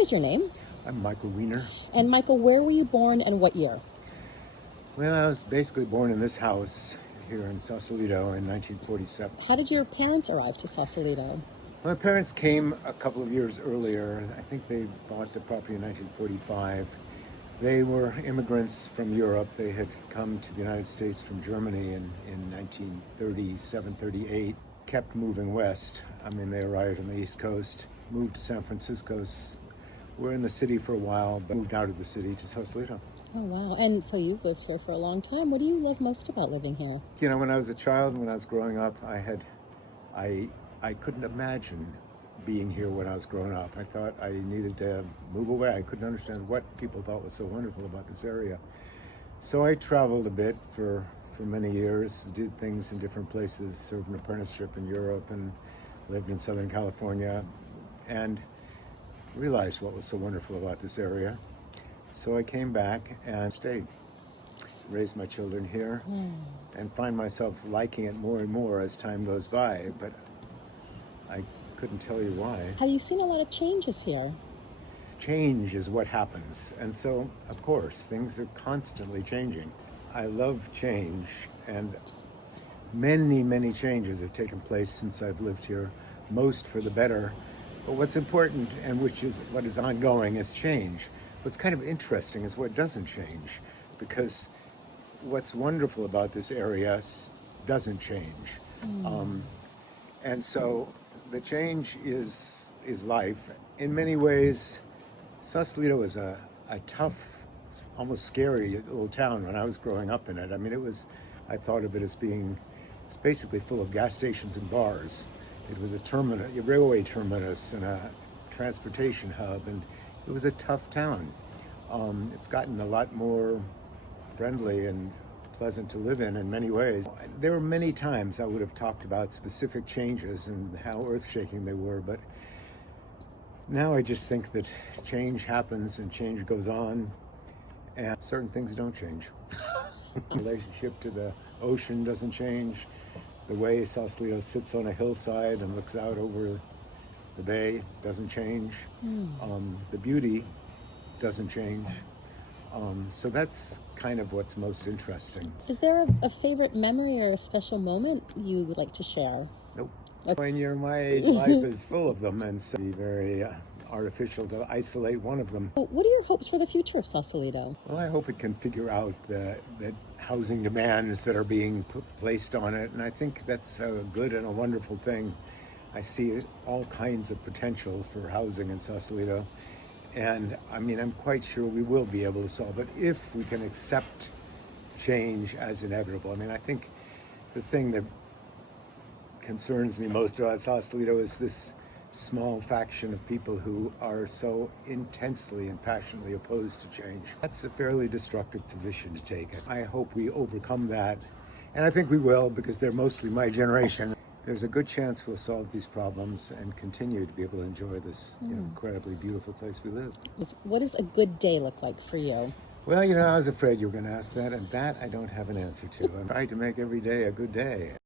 is your name? I'm Michael Wiener. And Michael, where were you born and what year? Well, I was basically born in this house here in Sausalito in 1947. How did your parents arrive to Sausalito? My parents came a couple of years earlier. I think they bought the property in 1945. They were immigrants from Europe. They had come to the United States from Germany in 1937, 38, kept moving west. I mean, they arrived on the East Coast, moved to San Francisco, were in the city for a while, but moved out of the city to Sausalito. Oh, wow. And so you've lived here for a long time. What do you love most about living here? You know, when I was a child, when I was growing up, I couldn't imagine being here when I was growing up. I thought I needed to move away. I couldn't understand what people thought was so wonderful about this area. So I traveled a bit for many years, did things in different places, served an apprenticeship in Europe and lived in Southern California, and realized what was so wonderful about this area. So I came back and stayed, raised my children here, and find myself liking it more and more as time goes by, but I couldn't tell you why. Have you seen a lot of changes here? Change is what happens, and so, of course, things are constantly changing. I love change, and many, many changes have taken place since I've lived here, most for the better. But what's important, and which is what is ongoing, is change. What's kind of interesting is what doesn't change, because what's wonderful about this area doesn't change. And so the change is life. In many ways, Sausalito is a tough, almost scary little town when I was growing up in it. I mean, I thought of it as it's basically full of gas stations and bars. It was a railway terminus and a transportation hub, and it was a tough town. It's gotten a lot more friendly and pleasant to live in many ways. There were many times I would have talked about specific changes and how earth-shaking they were, but now I just think that change happens and change goes on, and certain things don't change. Relationship to the ocean doesn't change. The way Sausalito sits on a hillside and looks out over the bay doesn't change. The beauty doesn't change. So that's kind of what's most interesting. Is there a favorite memory or a special moment you would like to share? Nope. When you're my age, life is full of them, and so it'd be very artificial to isolate one of them. What are your hopes for the future of Sausalito? Well, I hope it can figure out the housing demands that are being placed on it, and I think that's a good and a wonderful thing. I see all kinds of potential for housing in Sausalito, and I mean, I'm quite sure we will be able to solve it if we can accept change as inevitable. I mean, I think the thing that concerns me most about Sausalito is this small faction of people who are so intensely and passionately opposed to change. That's a fairly destructive position to take. I hope we overcome that, and I think we will, because they're mostly my generation. There's a good chance we'll solve these problems and continue to be able to enjoy this incredibly beautiful place we live. What does a good day look like for you? Well, you know, I was afraid you were going to ask that, and that I don't have an answer to. I'm trying to make every day a good day.